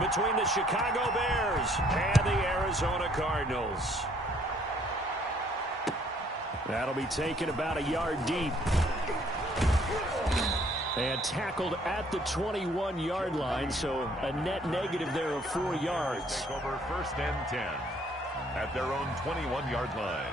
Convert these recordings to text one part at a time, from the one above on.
between the Chicago Bears and the Arizona Cardinals. That'll be taken about a yard deep. And tackled at the 21-yard line, so a net negative there of 4 yards. Over 1st and 10 at their own 21-yard line.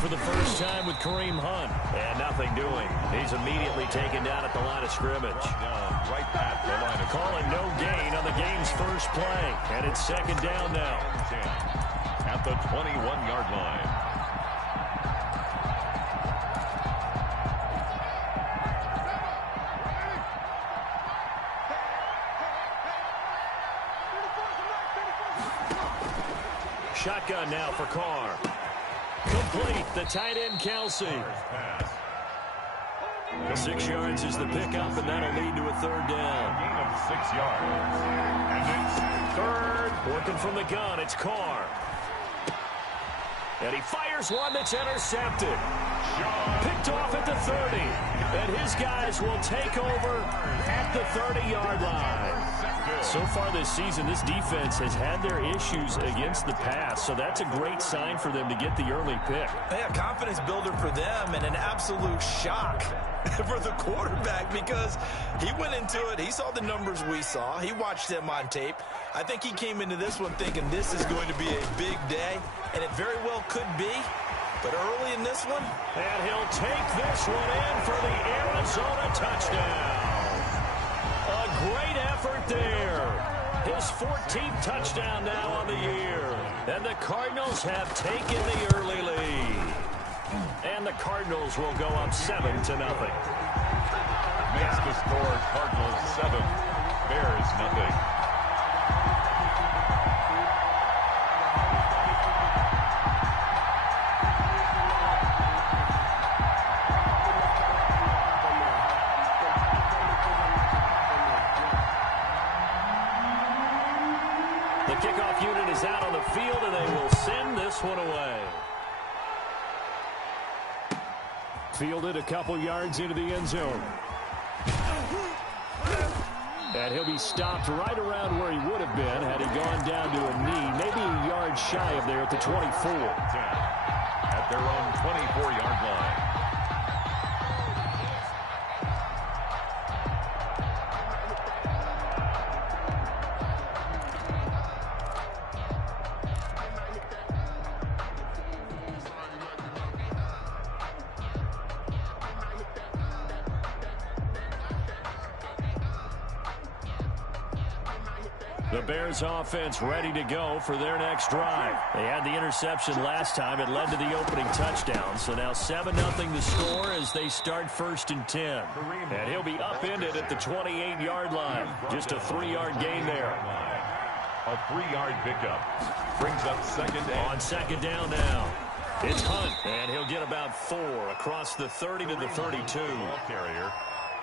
For the first time with Kareem Hunt. And nothing doing. He's immediately taken down at the line of scrimmage. Right at the line of calling no gain on the game's first play. And it's 2nd down now. At the 21-yard line. Shotgun now for Carr. Complete, the tight end, Kelsey. 6 yards is the pickup, and that'll lead to a 3rd down. Gain of 6 yards. And it's 3rd. Working from the gun, it's Carr. And he fires one that's intercepted. Picked off at the 30. And his guys will take over at the 30-yard line. So far this season, this defense has had their issues against the pass, so that's a great sign for them to get the early pick. Yeah, confidence builder for them and an absolute shock for the quarterback because he went into it. He saw the numbers we saw. He watched them on tape. I think he came into this one thinking this is going to be a big day, and it very well could be. But early in this one, and he'll take this one in for the Arizona touchdown. A great effort there. His 14th touchdown now on the year. And the Cardinals have taken the early lead. And the Cardinals will go up 7-0. Makes the score Cardinals 7, Bears nothing. The kickoff unit is out on the field, and they will send this one away. Fielded a couple yards into the end zone. And he'll be stopped right around where he would have been had he gone down to a knee, maybe a yard shy of there at the 24. At their own 24-yard line. The Bears offense ready to go for their next drive. They had the interception last time. It led to the opening touchdown. So now 7-0 the score as they start 1st and 10. And he'll be upended at the 28-yard line. Just a 3-yard gain there. A 3-yard pickup. Brings up 2nd down. On 2nd down now. It's Hunt. And he'll get about 4 across the 30 to the 32. Ball carrier.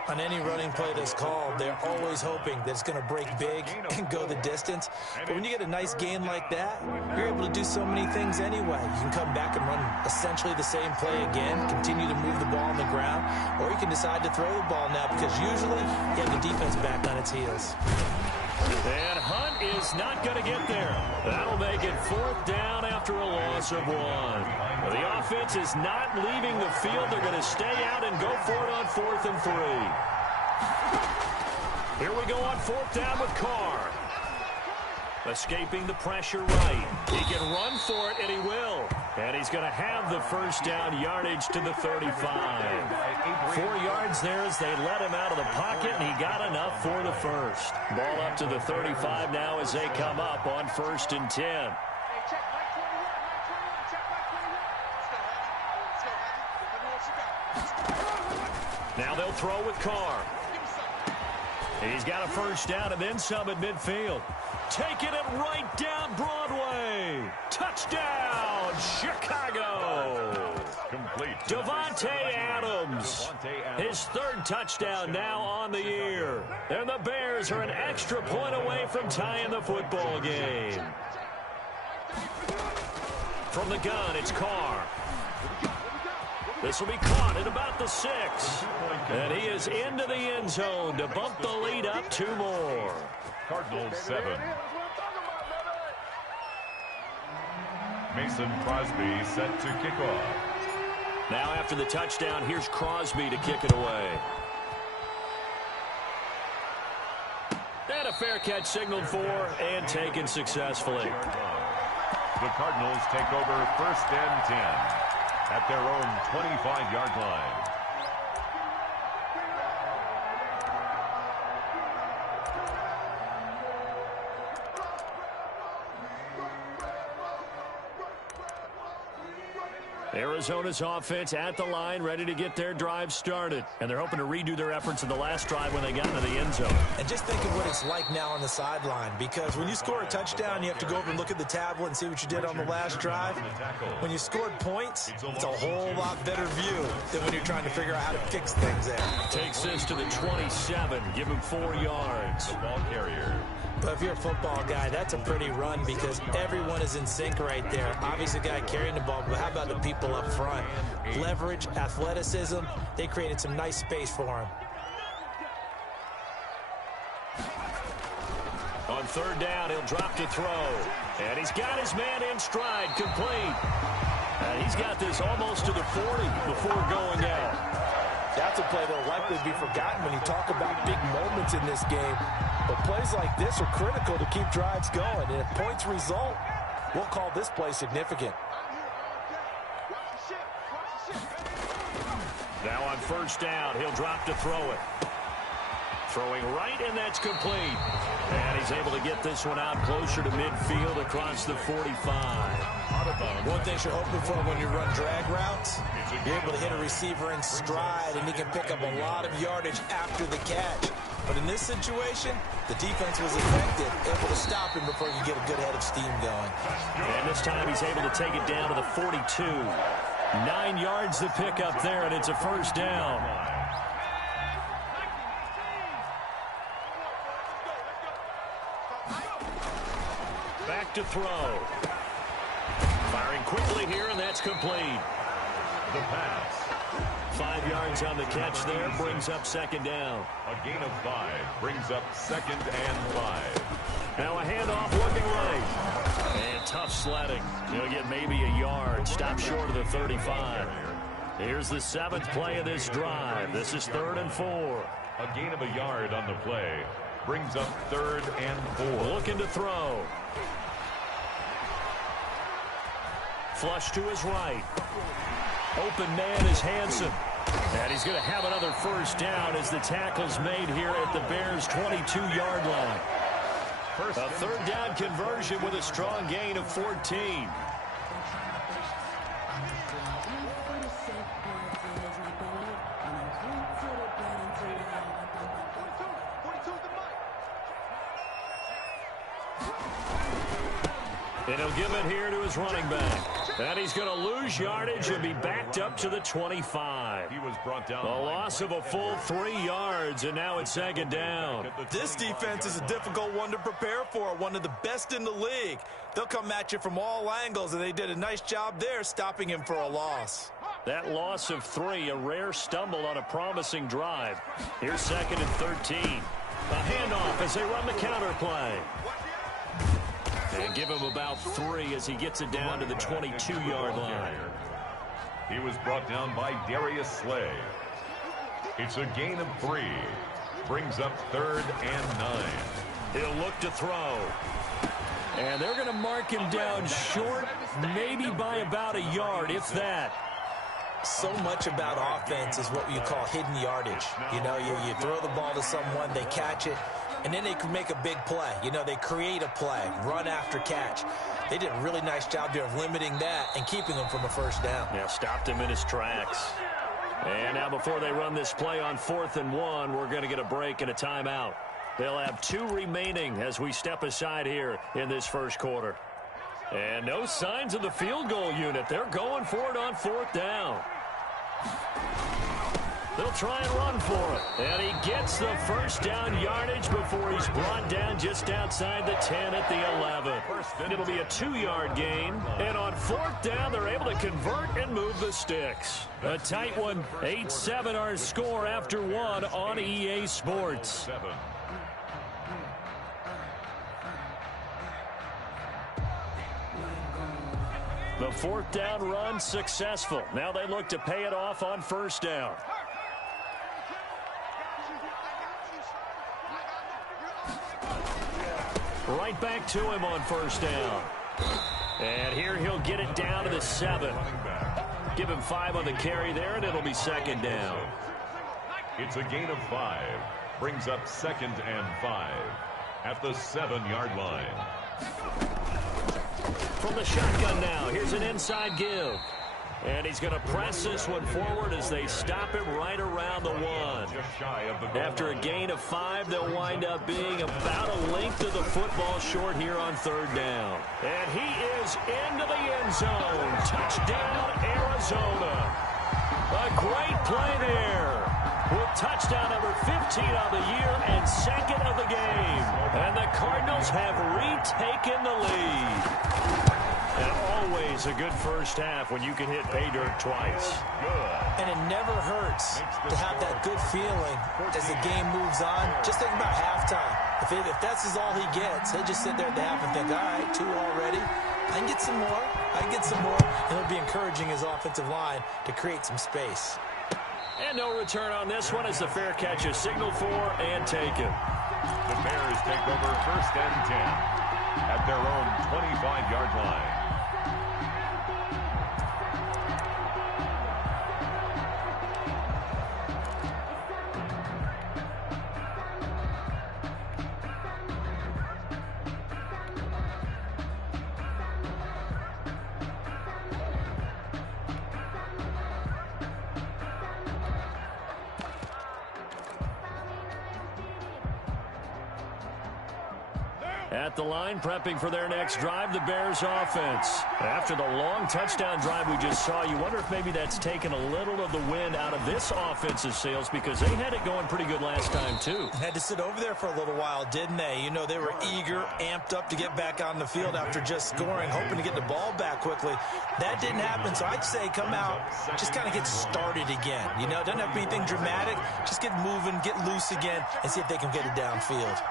on any running play that's called, they're always hoping that it's going to break big and go the distance. But when you get a nice gain like that, you're able to do so many things anyway. You can come back and run essentially the same play again, continue to move the ball on the ground, or you can decide to throw the ball now because usually you have the defense back on its heels. And Hunt is not going to get there. That'll make it 4th down after a loss of 1. The offense is not leaving the field. They're going to stay out and go for it on 4th and 3. Here we go on 4th down with Carr. Escaping the pressure right. He can run for it, and he will. And he's going to have the 1st down yardage to the 35. 4 yards there as they let him out of the pocket, and he got enough for the 1st. Ball up to the 35 now as they come up on 1st and 10. Now they'll throw with Carr. He's got a first down and then some at midfield. Taking it right down Broadway. Touchdown, Chicago. Complete. Davante Adams. His third touchdown now on the year. And the Bears are an extra point away from tying the football game. From the gun, it's Carr. This will be caught at about the 6. And he is into the end zone to bump the lead up 2 more. Cardinals 7. Mason Crosby set to kick off. Now after the touchdown, here's Crosby to kick it away. And a fair catch signaled for and taken successfully. The Cardinals take over 1st and 10 at their own 25-yard line. Arizona's offense at the line, ready to get their drive started. And they're hoping to redo their efforts in the last drive when they got into the end zone. And just think of what it's like now on the sideline, because when you score a touchdown, you have to go over and look at the tablet and see what you did on the last drive. When you scored points, it's a whole lot better view than when you're trying to figure out how to fix things there. Takes this to the 27, give him 4 yards. The ball carrier. But if you're a football guy, that's a pretty run because everyone is in sync right there. Obviously, the guy carrying the ball, but how about the people up front? Leverage, athleticism, they created some nice space for him. On 3rd down, he'll drop to throw. And he's got his man in stride, complete. And he's got this almost to the 40 before going out. That's a play that will likely be forgotten when you talk about big moments in this game. But plays like this are critical to keep drives going. And if points result, we'll call this play significant. Now on 1st down, he'll drop to throw it. Throwing right, and that's complete. And he's able to get this one out closer to midfield across the 45. One thing you're hoping for when you run drag routes, you're able to hit a receiver in stride, and he can pick up a lot of yardage after the catch. But in this situation, the defense was effective, able to stop him before you get a good head of steam going. And this time he's able to take it down to the 42. 9 yards to pick up there, and it's a 1st down. Back to throw. Firing quickly here, and that's complete. The pass. 5 yards on the catch there, brings up 2nd down. A gain of 5 brings up 2nd and 5. Now a handoff looking right. And tough sledding. He'll get maybe a yard. Stop short of the 35. Here's the 7th play of this drive. This is 3rd and 4. A gain of a yard on the play brings up 3rd and 4. Looking to throw. Flush to his right. Open man is Hansen. And he's going to have another 1st down as the tackle's made here at the Bears' 22-yard line. A 3rd down conversion with a strong gain of 14. And he'll give it here to his running back. And he's going to lose yardage and be backed up to the 25. He was brought down. A loss of a full 3 yards, and now it's 2nd down. This defense is a difficult one to prepare for, one of the best in the league. They'll come at you from all angles, and they did a nice job there stopping him for a loss. That loss of 3, a rare stumble on a promising drive. Here's 2nd and 13. A handoff as they run the counter play. And give him about 3 as he gets it down to the 22-yard line. He was brought down by Darius Slay. It's a gain of 3. Brings up 3rd and 9. He'll look to throw. And they're going to mark him down short, maybe by about a yard, if that. So much about offense is what you call hidden yardage. You know, you throw the ball to someone, they catch it, and then they can make a big play. You know, they create a play, run after catch. They did a really nice job there of limiting that and keeping him from a 1st down. Yeah, stopped him in his tracks. And now before they run this play on 4th and 1, we're going to get a break and a timeout. They'll have 2 remaining as we step aside here in this first quarter. And no signs of the field goal unit. They're going for it on 4th down. They'll try and run for it. And he gets the first down yardage before he's brought down just outside the 10 at the 11. It'll be a 2-yard gain. And on 4th down, they're able to convert and move the sticks. A tight one. 8-7 our score after 1 on EA Sports. The 4th down run successful. Now they look to pay it off on 1st down. Right back to him on 1st down. And here he'll get it down to the 7. Give him 5 on the carry there, and it'll be 2nd down. It's a gain of 5. Brings up 2nd and 5 at the 7-yard line. From the shotgun now, here's an inside give. And he's going to press this one forward as they stop him right around the 1. After a gain of 5, they'll wind up being about a length of the football short here on 3rd down. And he is into the end zone. Touchdown, Arizona. A great play there. With touchdown number 15 on the year and 2nd of the game. And the Cardinals have retaken the lead. And always a good first half when you can hit pay dirt twice. And it never hurts to have that good feeling as the game moves on. Just think about halftime. If that's all he gets, he'll just sit there at the half and think, all right, 2 already. I can get some more. I can get some more. And he'll be encouraging his offensive line to create some space. And no return on this one as the fair catch is signaled for and taken. The Bears take over 1st and 10 at their own 25-yard line. At the line, prepping for their next drive, the Bears offense. After the long touchdown drive we just saw, you wonder if maybe that's taken a little of the wind out of this offense's sails because they had it going pretty good last time, too. Had to sit over there for a little while, didn't they? You know, they were eager, amped up to get back on the field after just scoring, hoping to get the ball back quickly. That didn't happen, so I'd say come out, just kind of get started again. You know, it doesn't have to be anything dramatic. Just get moving, get loose again, and see if they can get it downfield.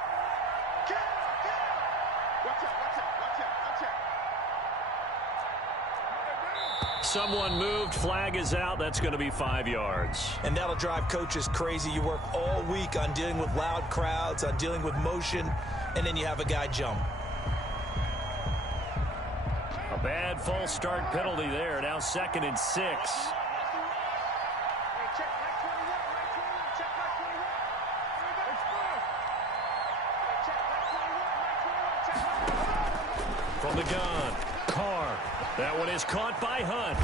Someone moved, flag is out. That's going to be 5 yards. And that'll drive coaches crazy. You work all week on dealing with loud crowds, on dealing with motion, and then you have a guy jump. A bad false start penalty there. Now 2nd and 6. From the gun, Carr. That one is caught by Hunt.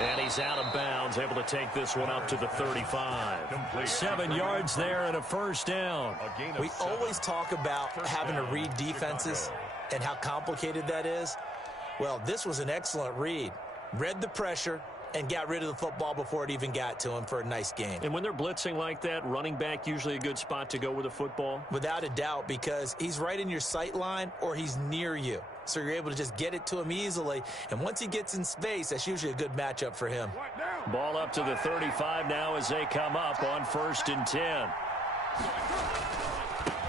And he's out of bounds, able to take this one up to the 35. 7 yards there and a 1st down. We always talk about having to read defenses and how complicated that is. Well, this was an excellent read. Read the pressure and got rid of the football before it even got to him for a nice game. And when they're blitzing like that, running back usually a good spot to go with a football? Without a doubt, because he's right in your sight line or he's near you. So you're able to just get it to him easily. And once he gets in space, that's usually a good matchup for him. Ball up to the 35 now as they come up on 1st and 10.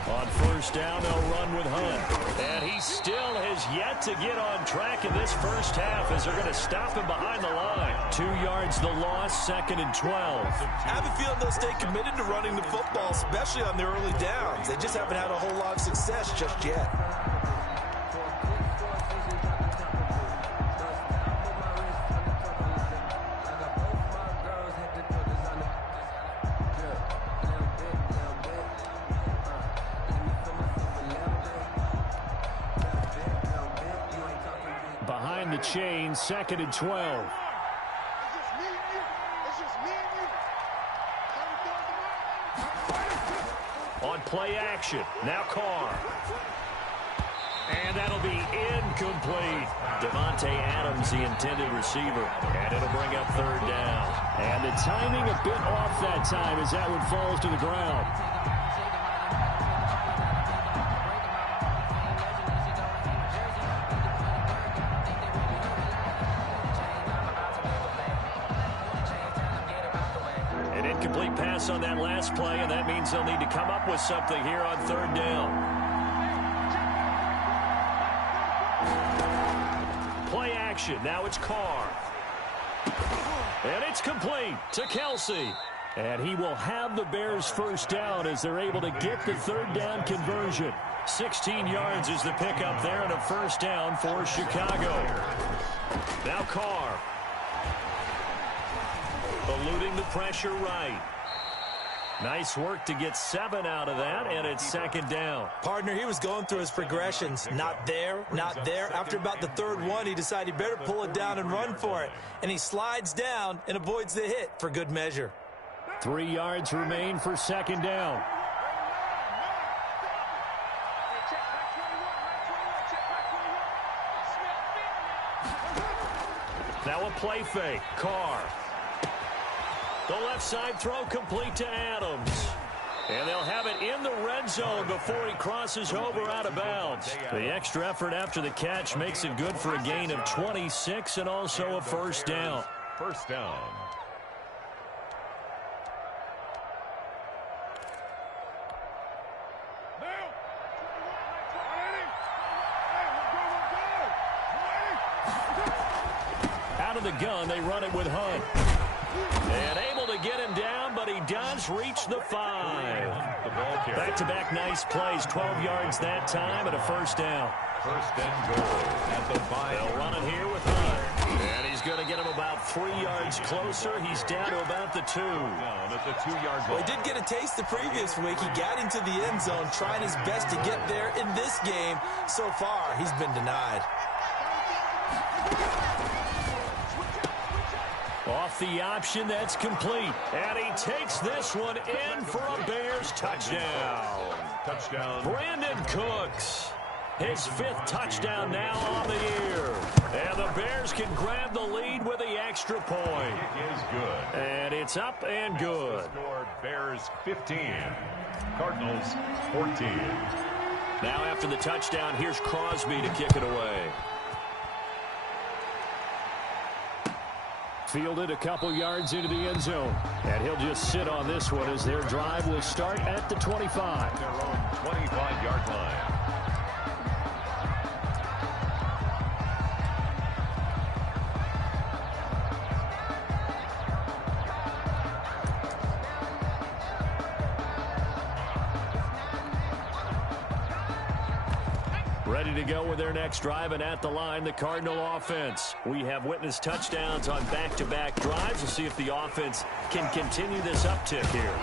On 1st down, they'll run with Hunt. And he still has yet to get on track in this first half as they're going to stop him behind the line. 2 yards the loss, 2nd and 12. I have a feeling they'll stay committed to running the football, especially on their early downs. They just haven't had a whole lot of success just yet. Behind the chain, 2nd and 12. On play action, now Carr. And that'll be incomplete. Devontae Adams, the intended receiver. And it'll bring up third down. And the timing a bit off that time as that one falls to the ground. An incomplete pass on that last play, and that means they'll need to come up with something here on third down. Play action. Now it's Carr. And it's complete to Kelce. And he will have the Bears first down as they're able to get the third down conversion. 16 yards is the pickup there, and a first down for Chicago. Now Carr. Eluding the pressure right. Nice work to get 7 out of that, and it's second down. Partner, he was going through his progressions. Not there, not there. After about the third one, he decided he better pull it down and run for it. And he slides down and avoids the hit for good measure. 3 yards remain for second down. Now a play fake. Carr. The left side throw complete to Adams. And they'll have it in the red zone before he crosses over out of bounds. The extra effort after the catch makes it good for a gain of 26 and also a first down. First down. Out of the gun, they run it with Hunt. And able to get him down, but he does reach the 5. Back-to-back nice plays, 12 yards that time, and a first down. First and goal at the 5. They'll run it here with Hunt. And he's going to get him about 3 yards closer. He's down to about the 2. Down at the 2-yard line. Well, he did get a taste the previous week. He got into the end zone, trying his best to get there in this game. So far, he's been denied. Off the option, that's complete. And he takes this one in for a Bears touchdown. Touchdown. Brandon Cooks. His 5th touchdown now on the year. And the Bears can grab the lead with the extra point. It is good. And it's up and good. Score Bears 15. Cardinals 14. Now after the touchdown, here's Crosby to kick it away. Fielded a couple yards into the end zone. And he'll just sit on this one as their drive will start at the 25. Their own 25-yard line. Ready to go with their next drive, and at the line, the Cardinal offense. We have witnessed touchdowns on back-to-back drives. We'll see if the offense can continue this uptick here.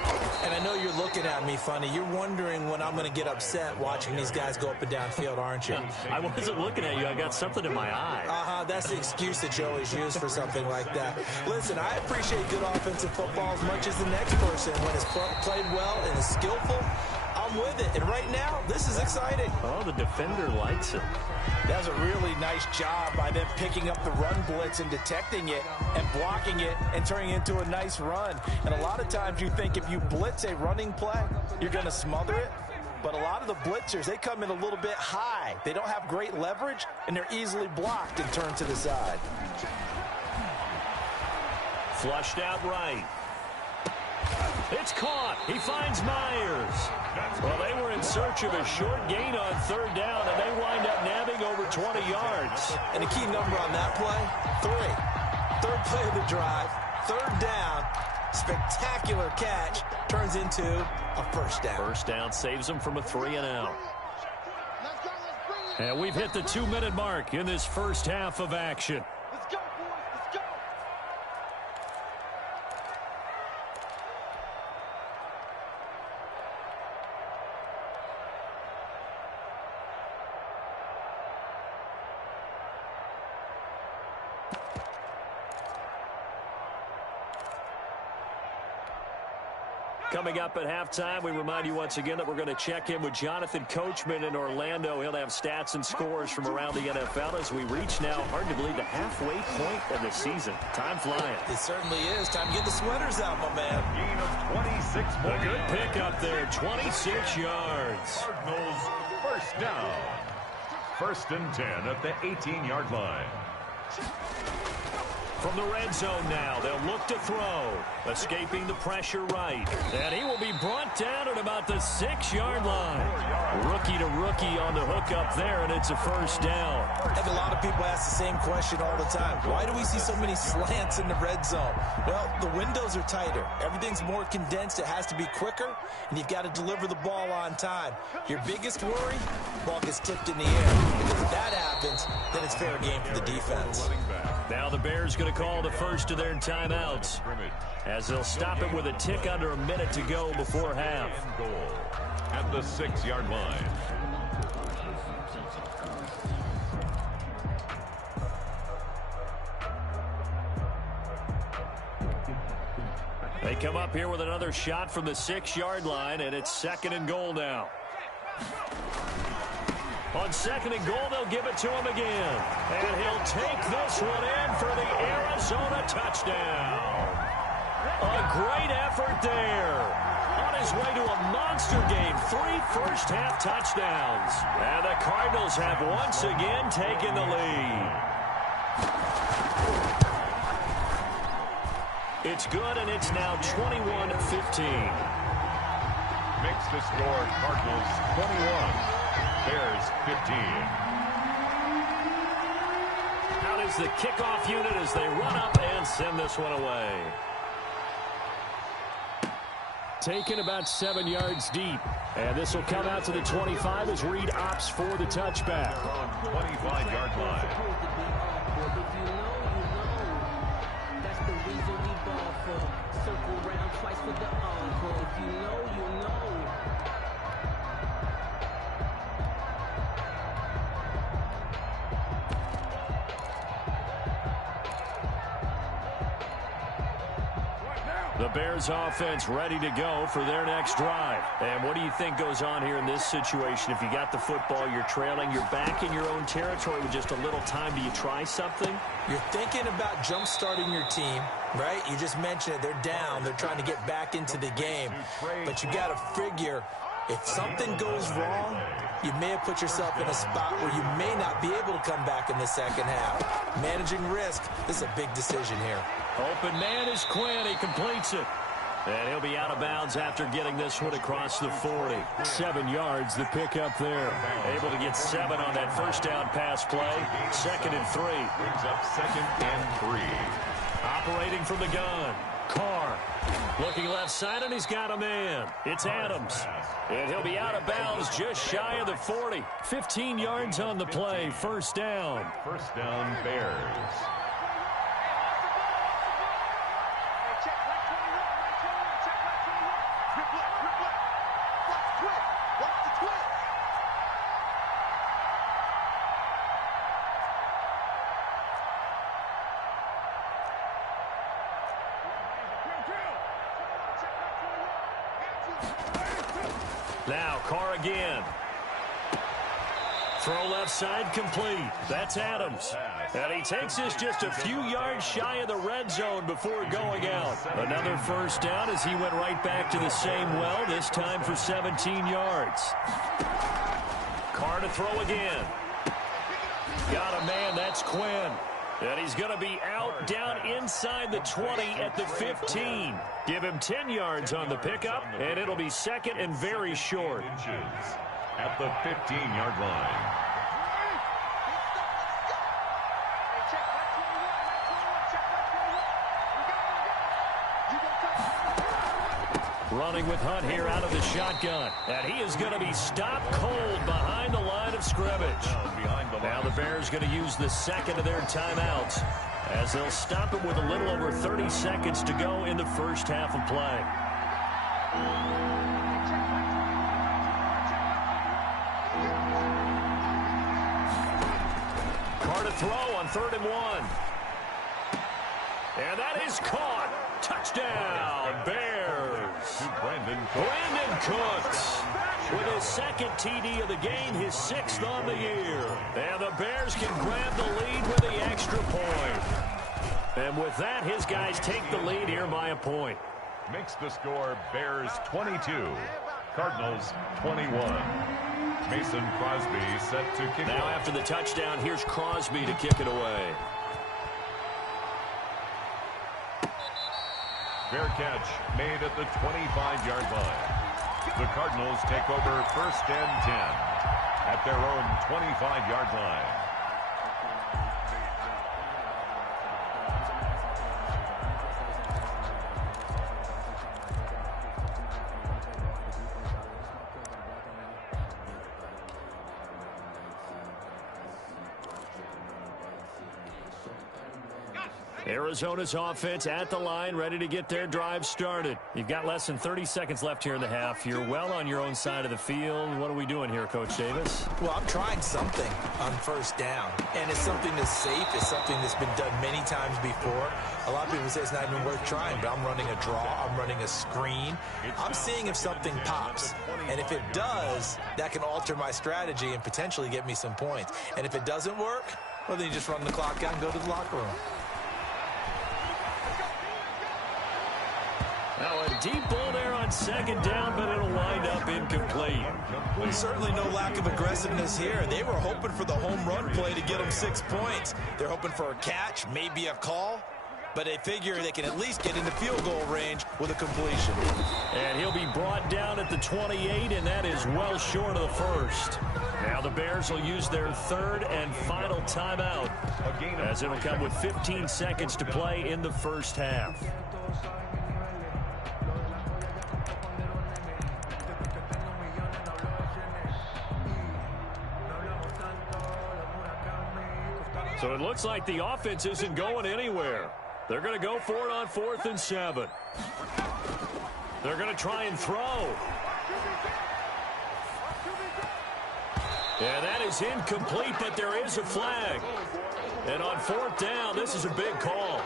And I know you're looking at me funny. You're wondering when I'm going to get upset watching these guys go up and down field, aren't you? I wasn't looking at you. I got something in my eye. That's the excuse that you always use for something like that. Listen, I appreciate good offensive football as much as the next person. When it's played well and is skillful, I'm with it. And right now, this is exciting. Oh, the defender likes it. That was a really nice job by them picking up the run blitz and detecting it and blocking it and turning it into a nice run. And a lot of times you think if you blitz a running play, you're going to smother it. But a lot of the blitzers, they come in a little bit high. They don't have great leverage, and they're easily blocked and turned to the side. Flushed out right. It's caught. He finds Myers. Well, they were in search of a short gain on third down, and they wind up nabbing over 20 yards. And the key number on that play, 3. Third play of the drive, third down, spectacular catch, turns into a first down. First down saves them from a 3-and-out. And we've hit the 2-minute mark in this first half of action. Coming up at halftime, we remind you once again that we're going to check in with Jonathan Coachman in Orlando. He'll have stats and scores from around the NFL as we reach now, hard to believe, the halfway point of the season. Time flying. It certainly is. Time to get the sweaters out, my man. Gain of 26 more. A good pick up there, 26 yards. Cardinals first down. 1st and 10 at the 18-yard line. From the red zone now, they'll look to throw. Escaping the pressure right. And he will be brought down at about the 6-yard line. Rookie to rookie on the hook up there, and it's a first down. I think a lot of people ask the same question all the time. Why do we see so many slants in the red zone? Well, the windows are tighter. Everything's more condensed. It has to be quicker, and you've got to deliver the ball on time. Your biggest worry, ball gets tipped in the air. Because if that happens, then it's fair game for the defense. Now the Bears going to call the first of their timeouts as they'll stop it with a tick under a minute to go before half. Goal at the 6-yard line. They come up here with another shot from the 6-yard line, and it's 2nd and goal now. On 2nd and goal, they'll give it to him again. And he'll take this one in for the Arizona touchdown. A great effort there. On his way to a monster game, 3 first-half touchdowns. And the Cardinals have once again taken the lead. It's good, and it's now 21-15. Makes the score Cardinals 21. Bears 15. Out is the kickoff unit as they run up and send this one away. Taken about 7 yards deep. And this will come out to the 25 as Reed opts for the touchback. 25-yard line. That's the reason we ball for. Circle round twice for the encore. If you know, you know. The Bears offense ready to go for their next drive. And what do you think goes on here in this situation? If you got the football, you're trailing, you're back in your own territory with just a little time. Do you try something? You're thinking about jump-starting your team, right? You just mentioned it. They're down. They're trying to get back into the game. But you got to figure, if something goes wrong, you may have put yourself in a spot where you may not be able to come back in the second half. Managing risk, this is a big decision here. Open man is Quinn. He completes it. And he'll be out of bounds after getting this one across the 40. 7 yards, the pickup there. Able to get 7 on that first down pass play. 2nd and 3. Brings up 2nd and 3. Operating from the gun. Carr. Looking left side, and he's got a man. It's Adams. And he'll be out of bounds just shy of the 40. 15 yards on the play. First down. First down, Bears. Now, Carr again. Throw left side complete. That's Adams. And he takes this just a few yards shy of the red zone before going out. Another first down as he went right back to the same well, this time for 17 yards. Carr to throw again. Got a man, that's Quinn. And he's going to be out down inside the 20 at the 15. Give him 10 yards on the pickup, and it'll be 2nd and very short. At the 15-yard line. Running with Hunt here out of the shotgun. And he is going to be stopped cold behind the line of scrimmage. Now the Bears going to use the 2nd of their timeouts as they'll stop it with a little over 30 seconds to go in the first half of play. Carr to throw on 3rd and 1. And that is caught. Touchdown, Bears. Brandon Cooks with his second TD of the game, his 6th on the year. And the Bears can grab the lead with the extra point. And with that, his guys take the lead here by a point. Makes the score Bears 22, Cardinals 21. Mason Crosby set to kick now off. After the touchdown, here's Crosby to kick it away. Fair catch made at the 25-yard line. The Cardinals take over 1st and 10 at their own 25-yard line. Arizona's offense at the line, ready to get their drive started. You've got less than 30 seconds left here in the half. You're well on your own side of the field. What are we doing here, Coach Davis? Well, I'm trying something on 1st down, and it's something that's safe. It's something that's been done many times before. A lot of people say it's not even worth trying, but I'm running a draw. I'm running a screen. I'm seeing if something pops, and if it does, that can alter my strategy and potentially get me some points. And if it doesn't work, well, then you just run the clock out and go to the locker room. Now a deep ball there on 2nd down, but it'll wind up incomplete. Well, certainly no lack of aggressiveness here. They were hoping for the home run play to get them 6 points. They're hoping for a catch, maybe a call, but they figure they can at least get into field goal range with a completion. And he'll be brought down at the 28, and that is well short of the 1st. Now the Bears will use their 3rd and final timeout, as it'll come with 15 seconds to play in the 1st half. So it looks like the offense isn't going anywhere. They're going to go for it on 4th and 7. They're going to try and throw. And that is incomplete, but there is a flag. And on 4th down, this is a big call.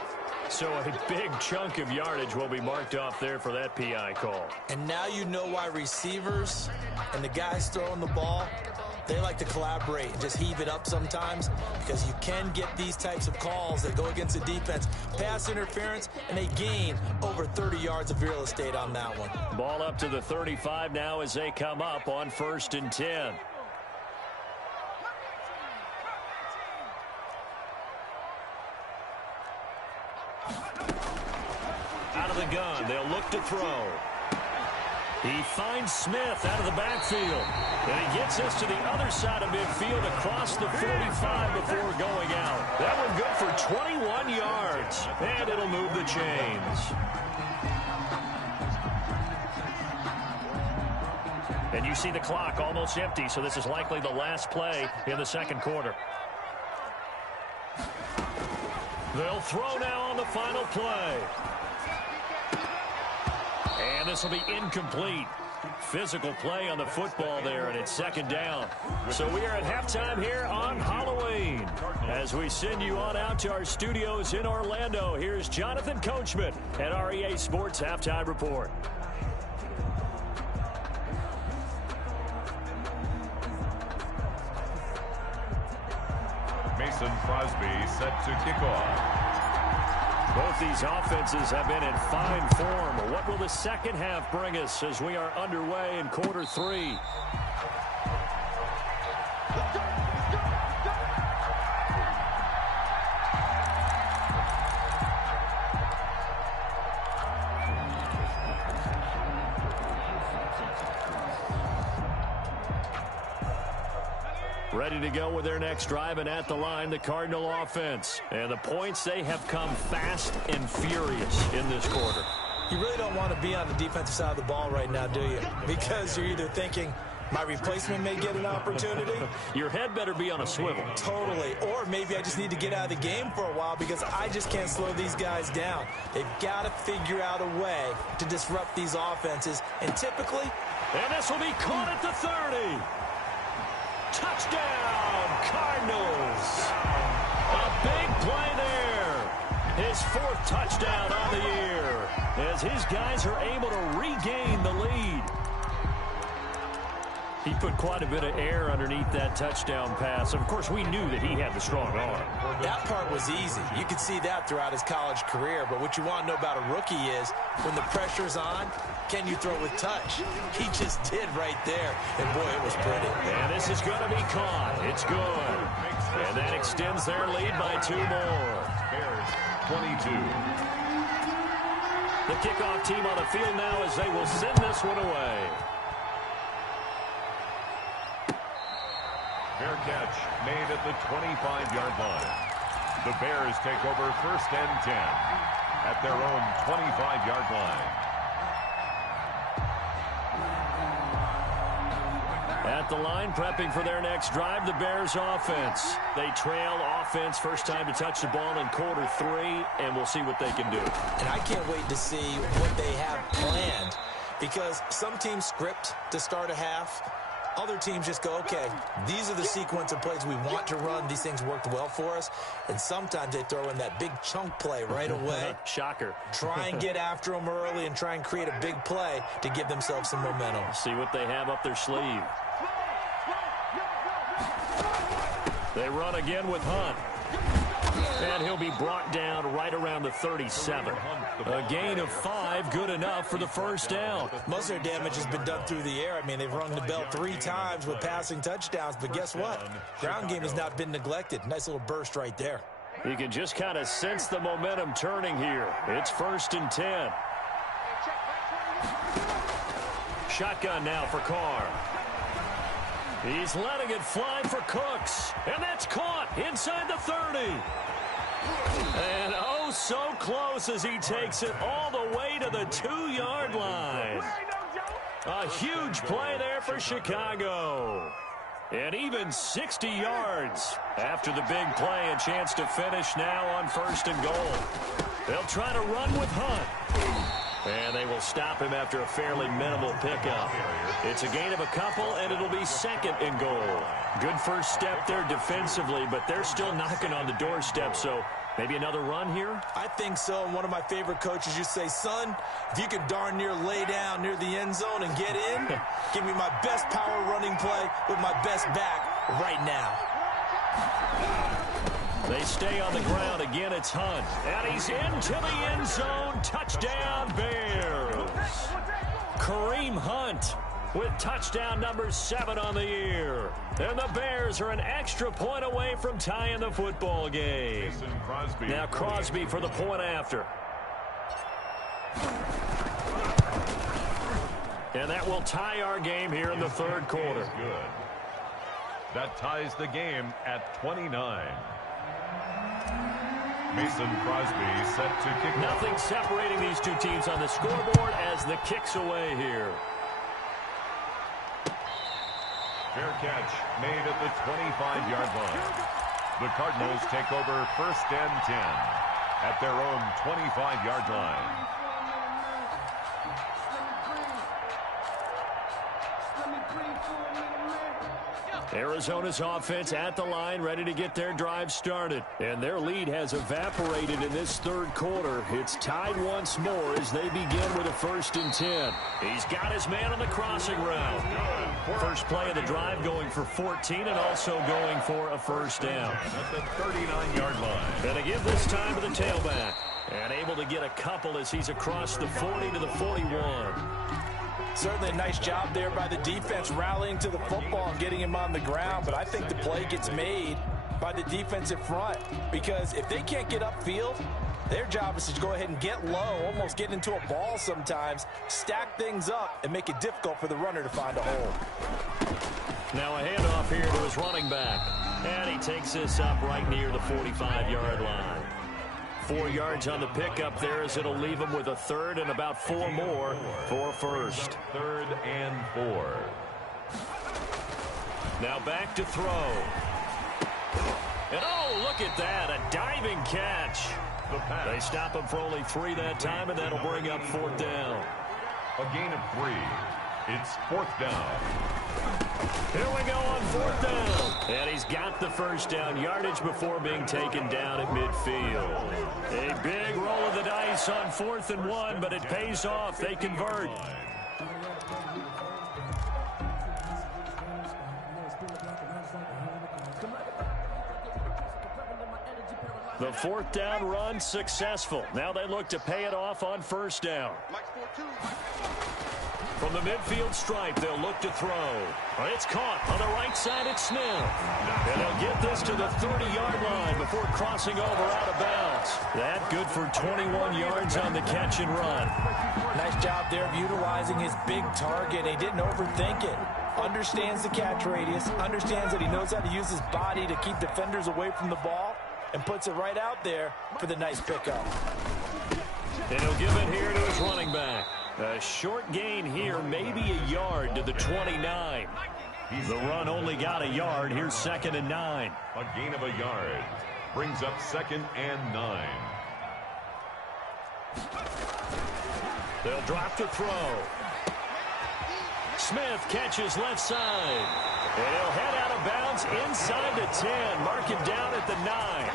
So a big chunk of yardage will be marked off there for that PI call. And now you know why receivers and the guys throwing the ball, they like to collaborate and just heave it up sometimes, because you can get these types of calls that go against the defense. Pass interference, and they gain over 30 yards of real estate on that one. Ball up to the 35 now as they come up on 1st and 10. Out of the gun, they'll look to throw. He finds Smith out of the backfield. And he gets us to the other side of midfield across the 45 before going out. That one good for 21 yards. And it'll move the chains. And you see the clock almost empty, so this is likely the last play in the 2nd quarter. They'll throw now on the final play. And this will be incomplete. Physical play on the football there, and it's 2nd down. So we are at halftime here on Halloween. As we send you on out to our studios in Orlando, here's Jonathan Coachman at REA Sports Halftime Report. Mason Crosby set to kick off. Both these offenses have been in fine form. What will the 2nd half bring us as we are underway in quarter 3? Ready to go with their next drive, and at the line, the Cardinal offense. And the points, they have come fast and furious in this quarter. You really don't want to be on the defensive side of the ball right now, do you? Because you're either thinking, my replacement may get an opportunity. Your head better be on a swivel. Totally. Or maybe I just need to get out of the game for a while because I just can't slow these guys down. They've got to figure out a way to disrupt these offenses. And typically... And this will be caught at the 30. Touchdown, Cardinals. A big play there. His 4th touchdown on the year. as his guys are able to regain the lead. He put quite a bit of air underneath that touchdown pass. Of course, we knew that he had the strong arm. That part was easy. You could see that throughout his college career. But what you want to know about a rookie is when the pressure's on, can you throw with touch? He just did right there. And, boy, it was pretty. And this is going to be caught. It's good. And that extends their lead by 2 more. Bears 22. The kickoff team on the field now as they will send this one away. Fair catch made at the 25-yard line. The Bears take over 1st and 10 at their own 25-yard line. At the line, prepping for their next drive, the Bears offense. They trail offense, first time to touch the ball in quarter 3, and we'll see what they can do. And I can't wait to see what they have planned, because some teams script to start a half. Other teams just go, okay, these are the sequence of plays we want to run. These things worked well for us. And sometimes they throw in that big chunk play right away. Shocker. Try and get after them early and try and create a big play to give themselves some momentum. See what they have up their sleeve. They run again with Hunt. And he'll be brought down right around the 37. A gain of 5, good enough for the first down. Most of their damage has been done through the air. I mean, they've rung the bell 3 times with passing touchdowns. But guess what? Ground game has not been neglected. Nice little burst right there. You can just kind of sense the momentum turning here. It's 1st and 10. Shotgun now for Carr. He's letting it fly for Cooks. And that's caught inside the 30. And oh, so close as he takes it all the way to the 2-yard line. A huge play there for Chicago. And even 60 yards after the big play. A chance to finish now on 1st and goal. They'll try to run with Hunt. And they will stop him after a fairly minimal pickup. It's a gain of a couple, and it'll be 2nd and goal. Good first step there defensively, but they're still knocking on the doorstep, so maybe another run here? I think so. And one of my favorite coaches used to say, son, if you can darn near lay down near the end zone and get in, give me my best power running play with my best back right now. They stay on the ground. Again, it's Hunt. And he's into the end zone. Touchdown, Bears. Kareem Hunt with touchdown number 7 on the year. And the Bears are an extra point away from tying the football game. Now Crosby for the point after. And that will tie our game here in the 3rd quarter. Good. That ties the game at 29. Mason Crosby set to kick. Nothing separating these two teams on the scoreboard as the kick's away here. Fair catch made at the 25-yard line. The Cardinals take over 1st and 10 at their own 25-yard line. Arizona's offense at the line, ready to get their drive started. And their lead has evaporated in this 3rd quarter. It's tied once more as they begin with a 1st and 10. He's got his man on the crossing route. First play of the drive going for 14 and also going for a 1st down. At the 39-yard line. And again this time to the tailback. And able to get a couple as he's across the 40 to the 41. Certainly a nice job there by the defense rallying to the football and getting him on the ground. But I think the play gets made by the defensive front, because if they can't get upfield, their job is to go ahead and get low, almost get into a ball sometimes, stack things up, and make it difficult for the runner to find a hole. Now a handoff here to his running back. And he takes this up right near the 45-yard line. 4 yards on the pickup there as it'll leave him with a 3rd and about 4 more for a 1st. 3rd and 4. Now back to throw. And oh, look at that, a diving catch. They stop him for only 3 that time, and that'll bring up 4th down. A gain of 3. It's 4th down. Here we go on 4th down. And he's got the first down yardage before being taken down at midfield. A big roll of the dice on 4th and 1, but it pays off. They convert. The 4th down run successful. Now they look to pay it off on 1st down. From the midfield stripe, they'll look to throw. It's caught on the right side. It's Smith. And they'll get this to the 30-yard line before crossing over out of bounds. That good for 21 yards on the catch and run. Nice job there of utilizing his big target. He didn't overthink it. Understands the catch radius. Understands that he knows how to use his body to keep defenders away from the ball. And puts it right out there for the nice pickup. And he'll give it here to his running back. A short gain here, maybe a yard to the 29. The run only got a yard. Here's 2nd and 9. A gain of a yard brings up 2nd and 9. They'll drop to throw. Smith catches left side. And he'll head out of bounds inside the 10. Mark him down at the 9.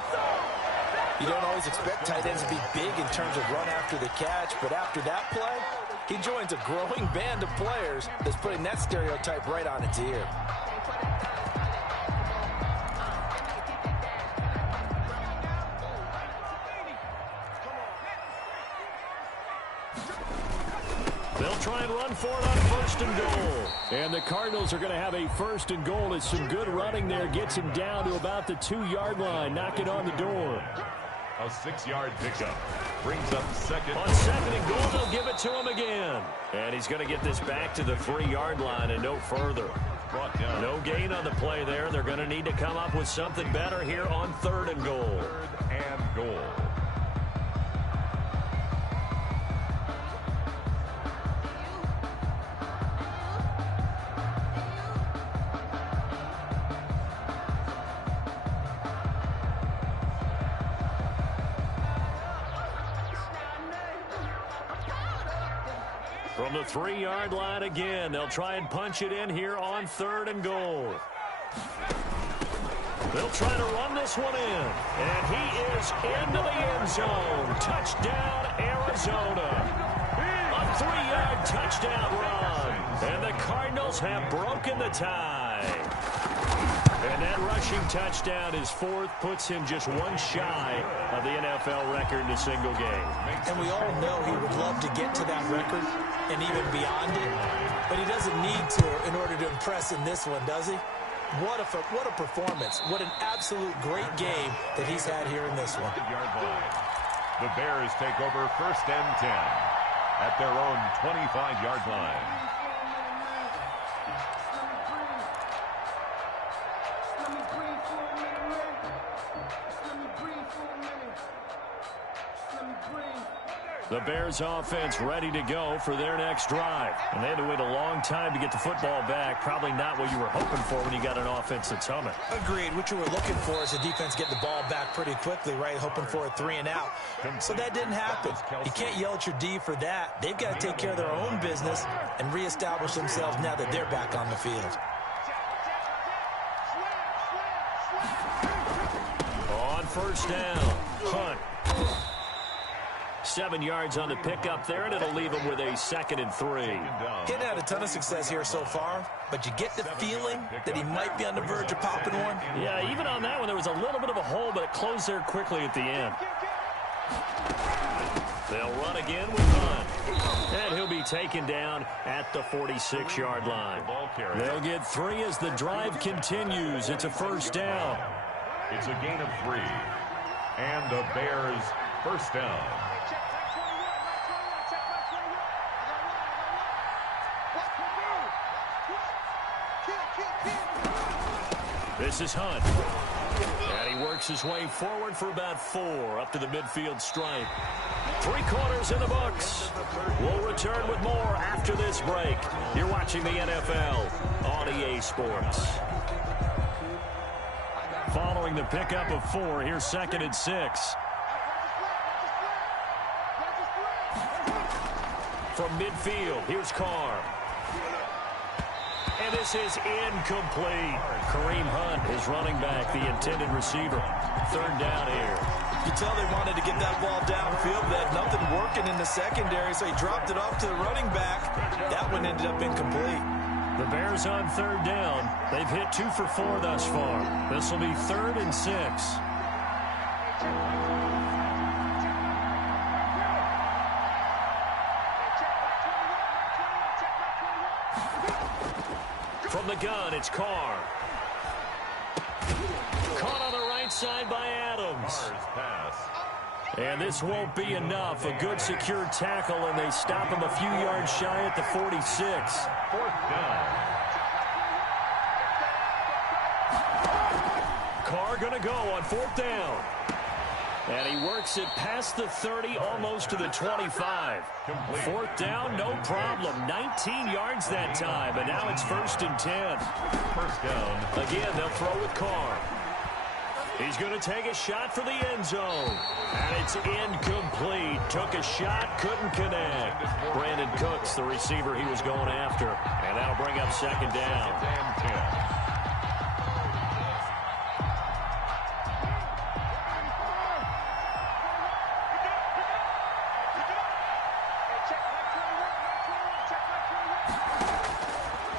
You don't always expect tight ends to be big in terms of run after the catch, but after that play, he joins a growing band of players that's putting that stereotype right on its ear. They'll try and run for it on 1st and goal. And the Cardinals are going to have a 1st and goal as some good running there gets him down to about the 2-yard line, knocking on the door. A 6-yard pickup brings up 2nd. On 2nd and goal, they'll give it to him again. And he's going to get this back to the 3-yard line and no further. Brought down. No gain on the play there. They're going to need to come up with something better here on 3rd and goal. 3rd and goal. From the 3-yard line again, they'll try and punch it in here on 3rd and goal. They'll try to run this one in. And he is into the end zone. Touchdown, Arizona. A 3-yard touchdown run. And the Cardinals have broken the tie. And that rushing touchdown is 4th, puts him just one shy of the NFL record in a single game. And we all know he would love to get to that record and even beyond it, but he doesn't need to in order to impress in this one, does he? What a performance. What an absolute great game that he's had here in this one. The Bears take over 1st and 10 at their own 25-yard line. The Bears offense ready to go for their next drive. And they had to wait a long time to get the football back. Probably not what you were hoping for when you got an offense that's humming. Agreed. What you were looking for is the defense get the ball back pretty quickly, right? Hoping for a 3 and out. So that didn't happen. You can't yell at your D for that. They've got to take care of their own business and reestablish themselves now that they're back on the field. On 1st down, Hunt. 7 yards on the pickup there, and it'll leave him with a 2nd and 3. He hadn't had a ton of success here so far, but you get the feeling that he might be on the verge of popping one. Yeah, even on that one, there was a little bit of a hole, but it closed there quickly at the end. They'll run again with Hunt. And he'll be taken down at the 46-yard line. They'll get 3 as the drive continues. It's a 1st down. It's a gain of 3. And the Bears 1st down. This is Hunt. And he works his way forward for about 4 up to the midfield stripe. 3 quarters in the books. We'll return with more after this break. You're watching the NFL on EA Sports. Following the pickup of 4, here's 2nd and 6. From midfield, here's Carr. And this is incomplete. Kareem Hunt is running back, the intended receiver. Third down here. You tell they wanted to get that ball downfield. They had nothing working in the secondary, so he dropped it off to the running back. That one ended up incomplete. The Bears on third down. They've hit 2 for 4 thus far. This will be 3rd and 6. From the gun, it's Carr. Caught on the right side by Adams. And this won't be enough. A good secure tackle, and they stop him a few yards shy at the 46. 4th down. Carr going to go on 4th down. And he works it past the 30, almost to the 25. 4th down, no problem. 19 yards that time, and now it's 1st and 10. 1st down. Again, they'll throw with Carr. He's going to take a shot for the end zone. And it's incomplete. Took a shot, couldn't connect. Brandon Cooks, the receiver he was going after. And that'll bring up 2nd down. 2nd and 10.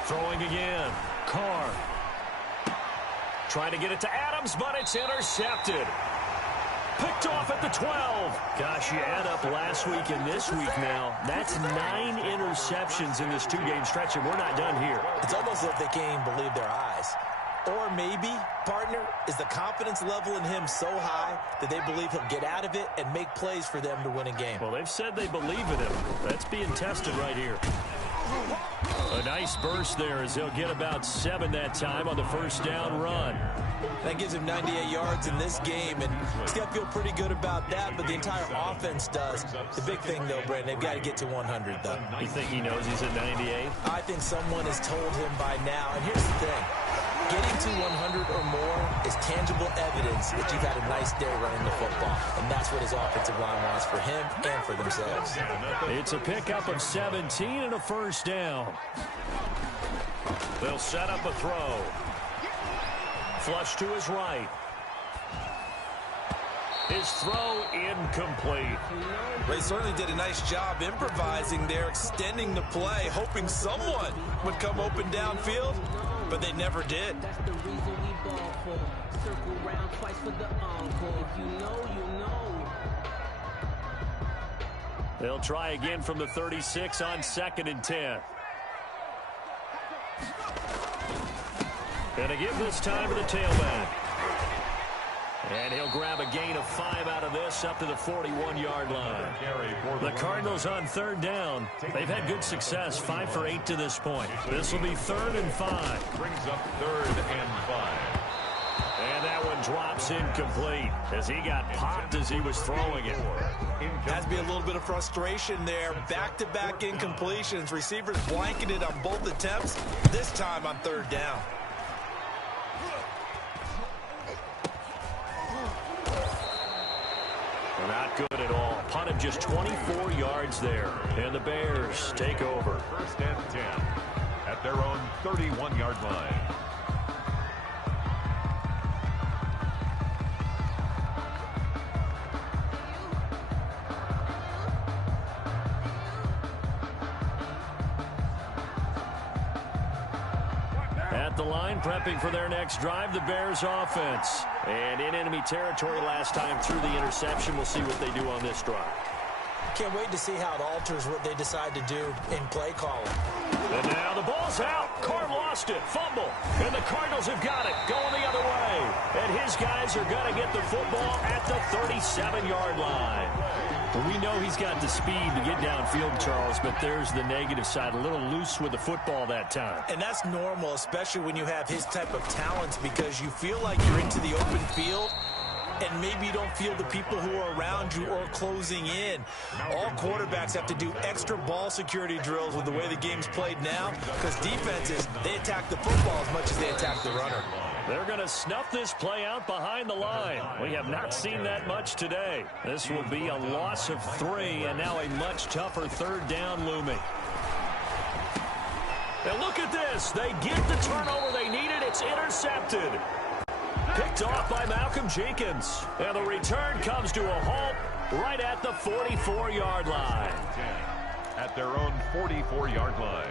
Throwing again. Carr. Trying to get it to Adams, but it's intercepted. Picked off at the 12. Gosh, you add up last week and this week now. That's 9 interceptions in this 2-game stretch, and we're not done here. It's almost as if they can't even believe their eyes. Or maybe, partner, is the confidence level in him so high that they believe he'll get out of it and make plays for them to win a game. Well, they've said they believe in him. That's being tested right here. A nice burst there as they'll get about 7 that time on the 1st down run. That gives him 98 yards in this game, and he's got to feel pretty good about that, but the entire offense does. The big thing, though, Brandon, they've got to get to 100, though. You think he knows he's at 98? I think someone has told him by now, and here's the thing. Getting to 100 or more is tangible evidence that you've had a nice day running the football, and that's what his offensive line wants for him and for themselves. It's a pickup of 17 and a 1st down. They'll set up a throw. Flush to his right. His throw incomplete. They certainly did a nice job improvising there, extending the play, hoping someone would come open downfield, but they never did. That's the reason we ball for. Circle round twice for the encore. If you know, you know. They'll try again from the 36 on 2nd and 10. Gonna give this time to the tailback. And he'll grab a gain of 5 out of this up to the 41-yard line. The Cardinals on 3rd down. They've had good success, 5 for 8 to this point. This will be 3rd and 5. Brings up 3rd and 5. And that one drops incomplete as he got popped as he was throwing it. Has to be a little bit of frustration there. Back-to-back incompletions. Receivers blanketed on both attempts, this time on 3rd down. Not good at all. Punted just 24 yards there. And the Bears take over. 1st and 10 at their own 31-yard line. At the line, prepping for their next drive, the Bears offense. And in enemy territory last time through the interception. We'll see what they do on this drive. Can't wait to see how it alters what they decide to do in play calling. And now the ball's out. Carr lost it. Fumble. And the Cardinals have got it. Going the other way. And his guys are going to get the football at the 37-yard line. Well, we know he's got the speed to get downfield, Charles, but there's the negative side. A little loose with the football that time. And that's normal, especially when you have his type of talents, because you feel like you're into the open field and maybe you don't feel the people who are around you or closing in. All quarterbacks have to do extra ball security drills with the way the game's played now, because defenses, they attack the football as much as they attack the runner. They're going to snuff this play out behind the line. We have not seen that much today. This will be a loss of 3, and now a much tougher 3rd down looming. And look at this. They get the turnover they needed. It's intercepted. Picked off by Malcolm Jenkins. And the return comes to a halt right at the 44-yard line. At their own 44-yard line.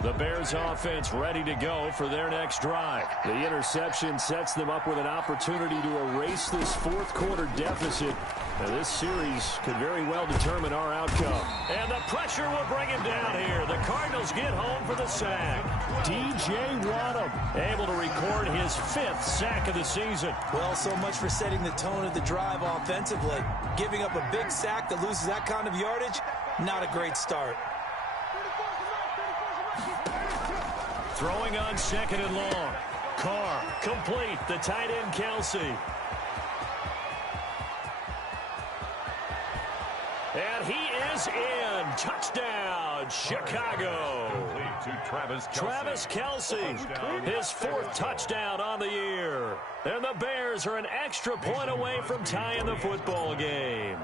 The Bears offense ready to go for their next drive. The interception sets them up with an opportunity to erase this fourth quarter deficit. Now this series could very well determine our outcome. And the pressure will bring him down here. The Cardinals get home for the sack. DJ Waddle able to record his 5th sack of the season. Well, so much for setting the tone of the drive offensively. Giving up a big sack that loses that kind of yardage, not a great start. Throwing on 2nd and long. Carr complete. The tight end Kelsey. And he is in. Touchdown, Chicago. To Travis Kelce, his 4th touchdown on the year. And the Bears are an extra point away from tying the football game.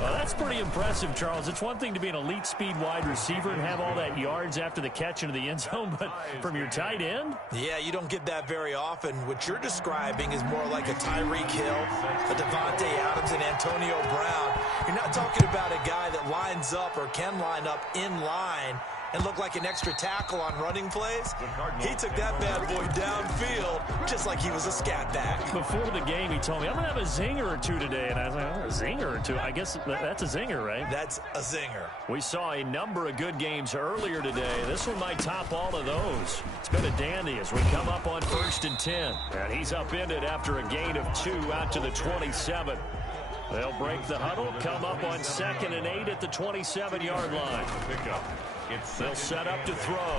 Well, that's pretty impressive, Charles. It's one thing to be an elite speed wide receiver and have all that yards after the catch into the end zone, but from your tight end? Yeah, you don't get that very often. What you're describing is more like a Tyreek Hill, a Devontae Adams, and Antonio Brown. You're not talking about a guy that lines up or can line up in line and look like an extra tackle on running plays. He took that bad boy downfield just like he was a scat back. Before the game, he told me, I'm going to have a zinger or two today. And I was like, oh, a zinger or two? I guess that's a zinger, right? That's a zinger. We saw a number of good games earlier today. This one might top all of those. It's been a dandy as we come up on 1st and 10. And he's upended after a gain of 2 out to the 27. They'll break the huddle, come up on 2nd and 8 at the 27-yard line. They'll set up to throw.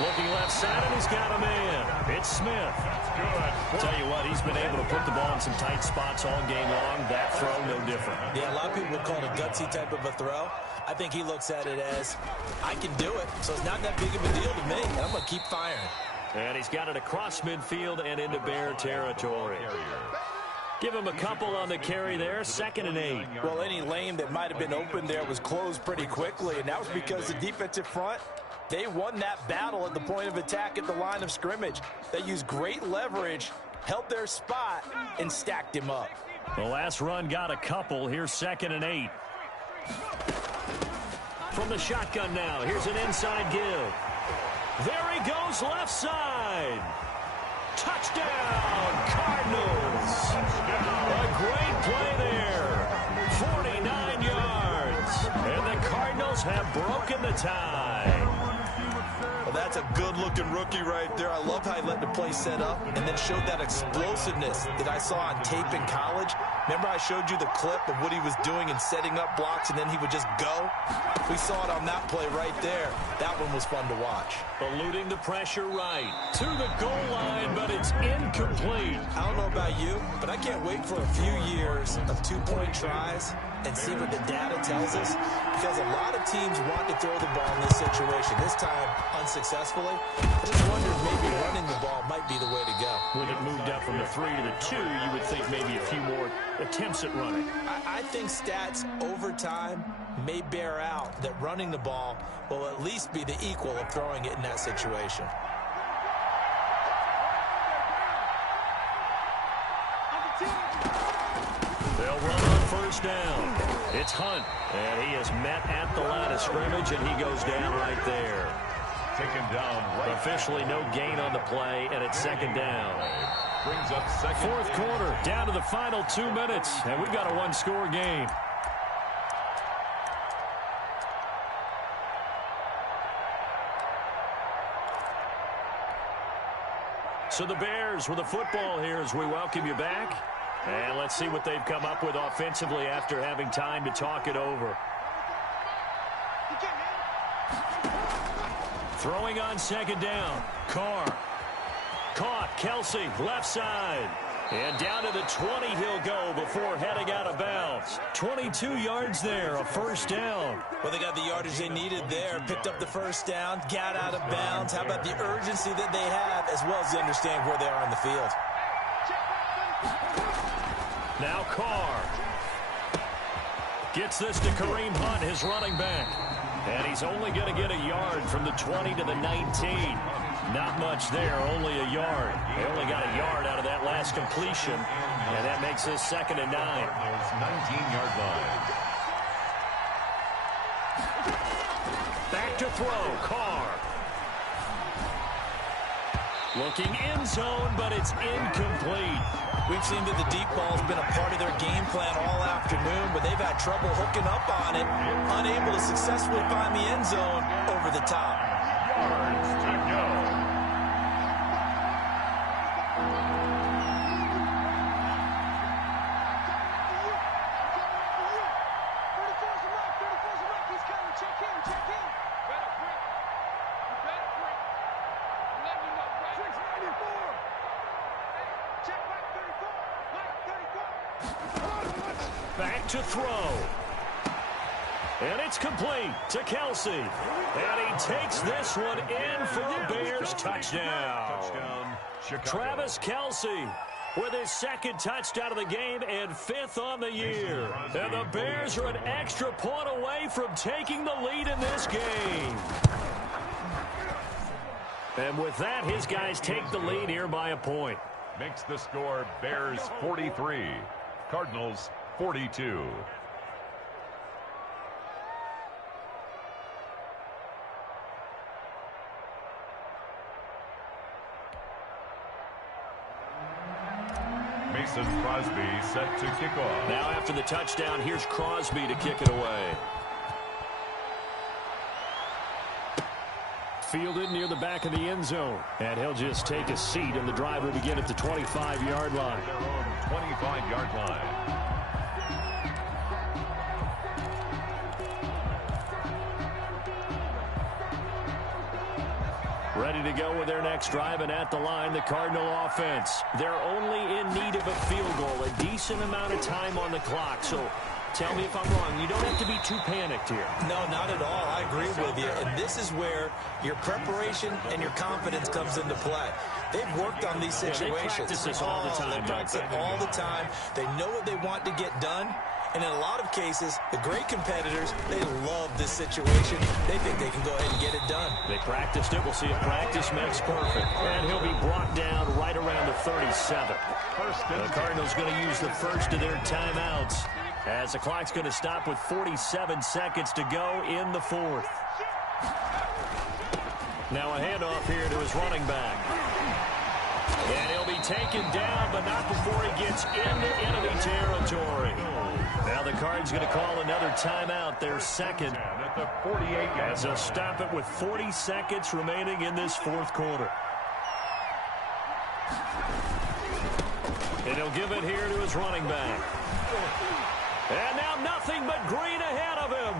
Looking left side, and he's got a man. It's Smith. Good. Tell you what, he's been able to put the ball in some tight spots all game long. That throw, no different. Yeah, a lot of people would call it a gutsy type of a throw. I think he looks at it as, I can do it, so it's not that big of a deal to me, and I'm going to keep firing. And he's got it across midfield and into Bear territory. Give him a couple on the carry there, 2nd and 8. Well, any lane that might have been open there was closed pretty quickly, and that was because the defensive front, they won that battle at the point of attack at the line of scrimmage. They used great leverage, held their spot, and stacked him up. The last run got a couple. Here's 2nd and 8. From the shotgun now, here's an inside give. There he goes, left side. Touchdown, Cardinals. A great play there. 49 yards. And the Cardinals have broken the tie. Well, that's a good-looking rookie right there. I love how he let the play set up and then showed that explosiveness that I saw on tape in college. Remember I showed you the clip of what he was doing and setting up blocks, and then he would just go? We saw it on that play right there. That one was fun to watch. Eluding the pressure right to the goal line, but it's incomplete. I don't know about you, but I can't wait for a few years of two-point tries and see what the data tells us, because a lot of teams want to throw the ball in this situation. This time, unsuccessfully. I just wonder if maybe running the ball might be the way to go. When it moved up from the 3 to the 2, you would think maybe a few more attempts at running. I think stats over time may bear out that running the ball will at least be the equal of throwing it in that situation. They'll run on 1st down. It's Hunt, and he is met at the line of scrimmage, and he goes down right there. Taken down right. Officially no gain on the play, and it's 2nd down. Brings up 4th quarter, down to the final 2 minutes, and we've got a one-score game. So the Bears with the football here as we welcome you back. And let's see what they've come up with offensively after having time to talk it over. Throwing on 2nd down. Carr. Caught. Kelsey, left side. And down to the 20 he'll go before heading out of bounds. 22 yards there, a 1st down. Well, they got the yardage they needed there, picked up the 1st down, got out of bounds. How about the urgency that they have, as well as they understand where they are on the field? Now Carr. Gets this to Kareem Hunt, his running back. And he's only going to get a yard from the 20 to the 19. Not much there, only a yard. They only got a yard out of that last completion, and that makes this 2nd and 9. 19-yard line. Back to throw, Carr. Looking end zone, but it's incomplete. We've seen that the deep ball's been a part of their game plan all afternoon, but they've had trouble hooking up on it, unable to successfully find the end zone over the top. Yards to go. Back to throw. And it's complete to Kelsey. And he takes this one in for a Bears touchdown. Chicago. Travis Kelce with his 2nd touchdown of the game and 5th on the year. And the Bears are an extra point away from taking the lead in this game. And with that, his guys take the lead here by a point. Makes the score Bears 43, Cardinals 42. Mason Crosby set to kick off. Now after the touchdown, here's Crosby to kick it away. Fielded near the back of the end zone. And he'll just take a seat, and the drive will begin at the 25-yard line. Their own 25-yard line. Ready to go with their next drive, and at the line, the Cardinal offense. They're only in need of a field goal, a decent amount of time on the clock. So tell me if I'm wrong. You don't have to be too panicked here. No, not at all. I agree with you. And this is where your preparation and your confidence comes into play. They've worked on these situations. They practice this all the time. They practice it all the time. They know what they want to get done. And in a lot of cases, the great competitors, they love this situation. They think they can go ahead and get it done. They practiced it. We'll see if practice makes perfect. And he'll be brought down right around the 37. The Cardinals going to use the first of their timeouts, as the clock's going to stop with 47 seconds to go in the 4th. Now a handoff here to his running back. And he'll be taken down, but not before he gets into enemy territory. Now the Cards going to call another timeout, their 2nd. At the 48-yard as they'll stop it with 40 seconds remaining in this 4th quarter. And he'll give it here to his running back. And now nothing but green ahead of him.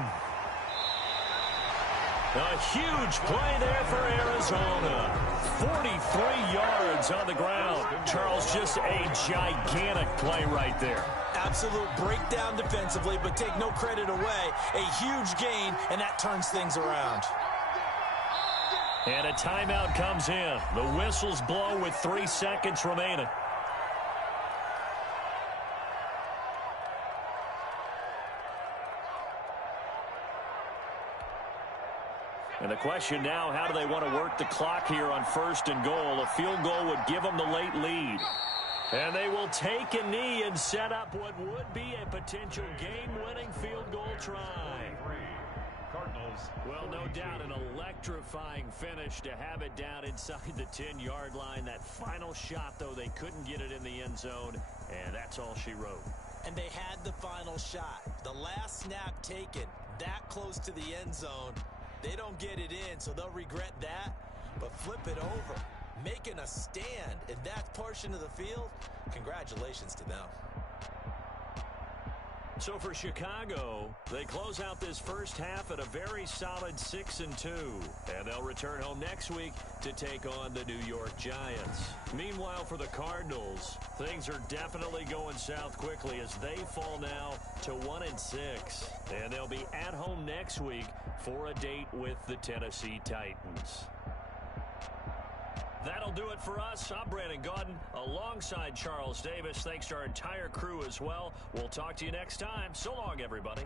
A huge play there for Arizona. 43 yards on the ground. Charles, just a gigantic play right there. Absolute breakdown defensively, but take no credit away. A huge gain, and that turns things around. And a timeout comes in. The whistles blow with 3 seconds remaining. And the question now, how do they want to work the clock here on 1st and goal? A field goal would give them the late lead. And they will take a knee and set up what would be a potential game-winning field goal try. Cardinals. Well, no doubt an electrifying finish to have it down inside the 10-yard line. That final shot, though, they couldn't get it in the end zone, and that's all she wrote. And they had the final shot. The last snap taken that close to the end zone. They don't get it in, so they'll regret that. But flip it over, making a stand in that portion of the field, congratulations to them. So for Chicago, they close out this first half at a very solid 6-2. And they'll return home next week to take on the New York Giants. Meanwhile, for the Cardinals, things are definitely going south quickly as they fall now to 1-6. And they'll be at home next week for a date with the Tennessee Titans. That'll do it for us. I'm Brandon Gaudin alongside Charles Davis. Thanks to our entire crew as well. We'll talk to you next time. So long, everybody.